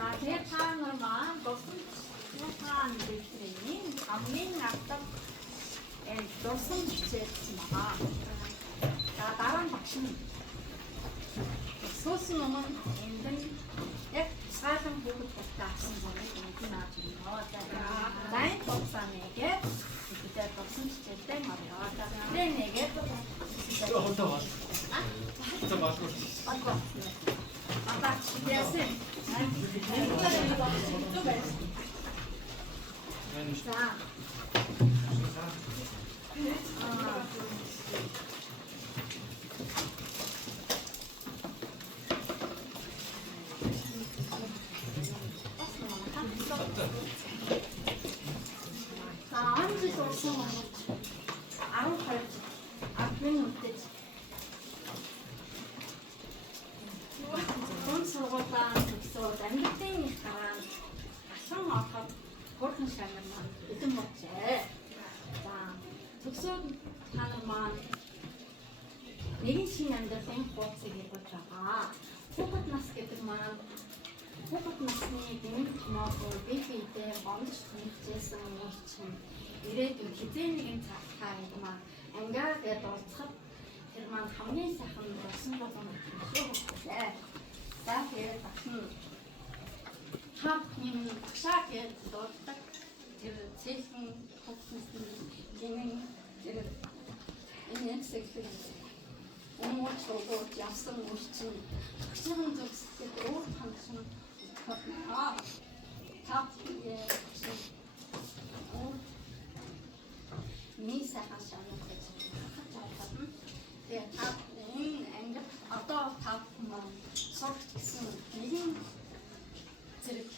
За тэгээд та нар маань дурсан хаан дэвтрийн хамгийн авдаг дурсан хичээлсэн байгаа. За дараа нь багш нь суусан өмнө энд нь яг цаалан бүгд бүгд авсан зүйл энэ наач юм аа. За энэ хугацааныгээ бидээ дурсан хичээлтэй маргаа. За нэгээд нэгэн шинэ амьдралын хуудсыг илгүүлж байгаа. Хүүхэд нас гэдэг маань хүүхэд насны дэмэг томоогүй бэбидээ гомдож тэнцээсэн уулчин ирээдүйн хизээ нэгэн цаг таард маань ангиа гээд уулзахад тэр маань хамгийн сайхан болсон болон хэлээ. За тэгээд багш нь хапнин багшаа гээд дууддаг тэр цэглэн хөвсөсөн гинэн тэр энэ сэглэн Умууч руугууд явсан уулчин багшийн зөвсөд өөр хангасан тап миний сайхан шанах гэж хатаасан. Тэгээ тап энэ ангид одоо тап маань сурч гэсэн нэгэн зэрэг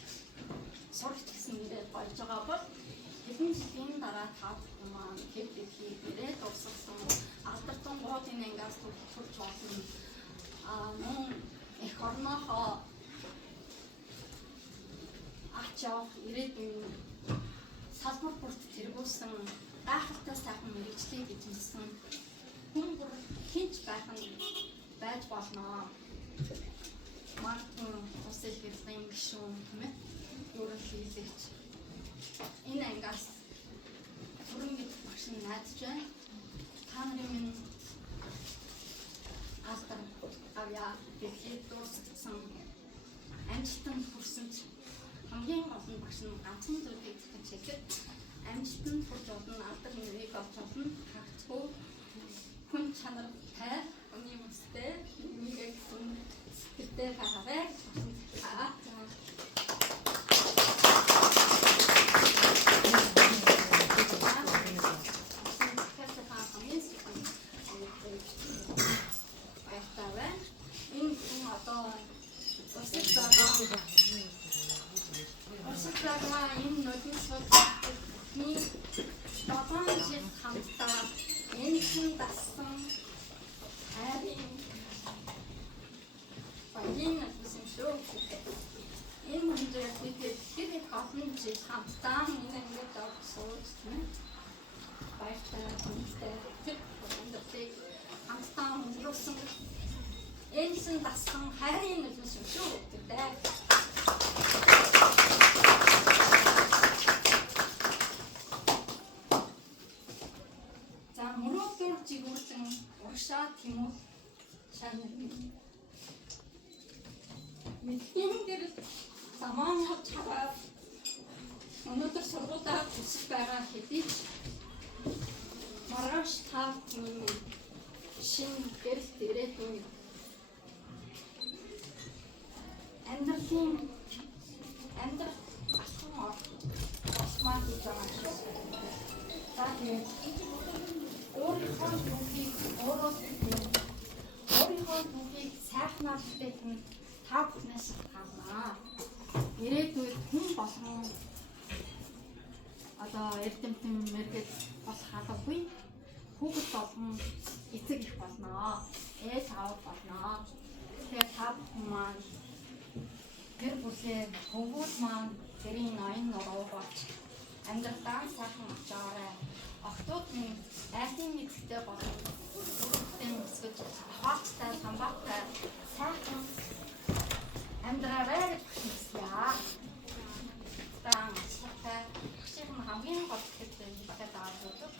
сурч гэсэн нэрээр болж байгаа бол хэдэн жилийн дараа тап маань хэд дэлхий ирээд урсгалсан алдартай гуудын ангиас төрж болно. Мөн эх орнохоо ачаах ирээдүйн салбар бүрт тэргүүлсэн гайхалтай сайхан мэргэжлийг эзэмсэн хүн бүр хинч байх нь байж болно. Мартин усэл хэлсэн гişүүн гэмэт ерөнхийлөгч энэ ангиас түрэн гэж багш нь найдаж байна. Та нарын минь алтар авьяа дэлхийд дууссан амжилтанд хүрсэн ч хамгийн олон багш нь ганцхан зүйлийг захиж хэлэхэд амжилтанд хүрч олон алдар нэрийг олж олно. Хагцгүй хүн чанартай хүний үстэй нэгэн сэтгэлтэй байгаарай. Энэсэн дасан хайрын нөлөөс юм шүү гэдэг. За мөрөөдөр жигүүрсэн урагшаа Тимур шанар мэдхийн дээр заман явж хараад өнөөдөр сургуулаа хүсэж байгаа хэдий ч маргааш тав шинэ гэрэл дээрээ амьдрал алхам олмаа гэж байгаа юм. За тэгээд өөрийнхөө түүхийг сайхнаар бүтээсэн та бүхнээс шалтгаална. Ирээдүйд хүн болгон одоо эрдэмтэн мэргэд болох албагүй хүүхэд болгон эцэг их болно. Ээж аав болно. Тэгээд та бүхэн маань тэр бүлээ хөвгүүд маань тэрийн ноён нуруу болж амьдралдаа сайхан очоорой. Охтууд минь айхын мэдтэй болон бүртэн өсгөж хаалттай самбаатай сайхан амьдраарай гэж хүсье. гэдэг аавуудад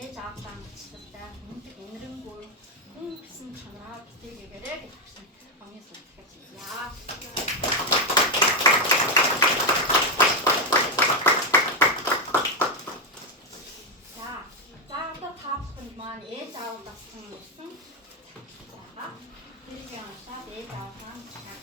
ээж аавдаа мөчлөлтэй мөндөг энэрэнгүй хүн гэсэн чанараа битгийгээрээ гэж хэлсэн. Хамгийн сүлтгэж яа. За одоо таапханд маань ээж аавдаас ирсэн. За тэрийг уншаад ээж аавдаа уншаарай.